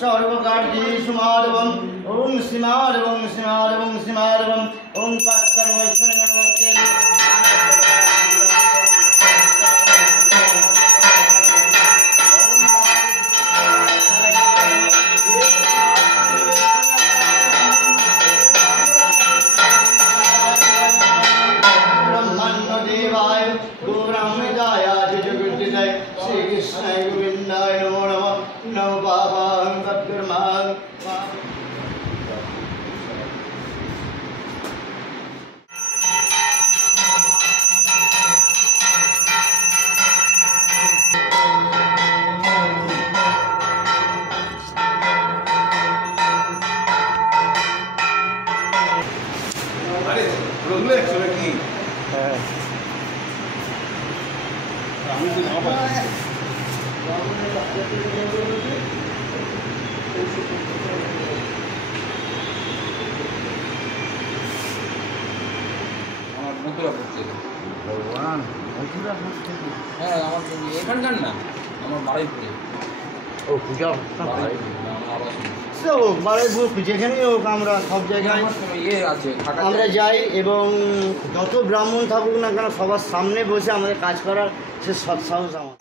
सर्वकार्येषु माधवम् ओम श्रीमाधवं श्रीमाधवं श्रीमाधवं ओम ब्रह्मण्यदेवाय गौराङ्गाय जगद्गुरुदेवाय श्री कृष्णाय गोविन्दाय नमो नमः नमो पापाहं तत्कर्मां এখানকার না আমার বাড়িপুরে ও পূজা বারুইপুর যেখানেই হোক আমরা সব জায়গায় ইয়ে আছে আমরা যাই এবং যত ব্রাহ্মণ থাকুক না কেন সবার সামনে বসে আমাদের কাজ করার সে সৎসাহস আমার।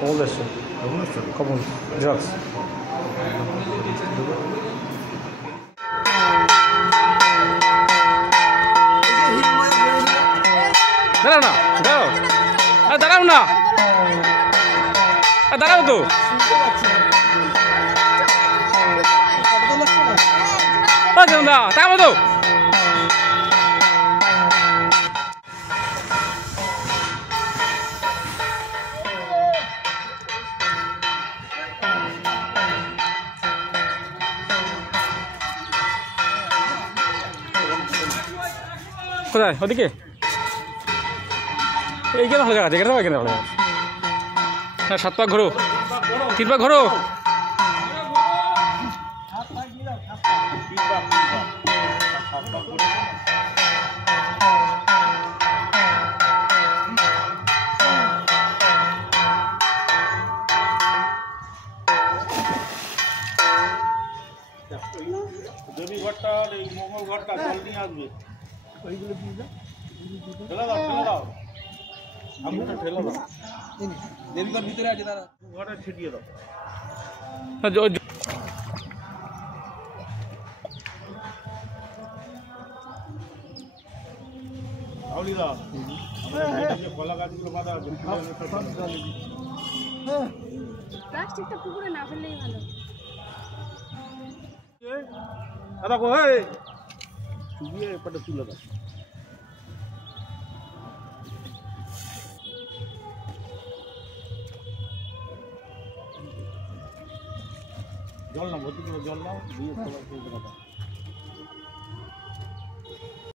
কখন এসছো কখন ড্রাগস দাঁড়াও না দাঁড়াও না দাঁড়াও তো তাকাবো তো কোথায় ওদিকে এইখানে ভালো জায়গা যেখানে এখানে ভালো জায়গা হ্যাঁ 7 পাক ঘোরো 3 পাক ঘোরো ঘরটা জল নিয়ে আসবে ওইগুলো দিয়ে দাও ঠেলা দাও আঙুলটা ঠেলা দাও দেবীঘর ভিতরে আছে দাদা ঘরে ছিটিয়ে দাও আউলিদা যে কলা গাছগুলো বাঁধা আছে প্লাস্টিকটা পুকুরে না ফেললেই ভালো। দাদা গো হে চুবিয়ে এপারে তুলে দাও জল নাও ভর্তি করে জল নাও দিয়ে সবাই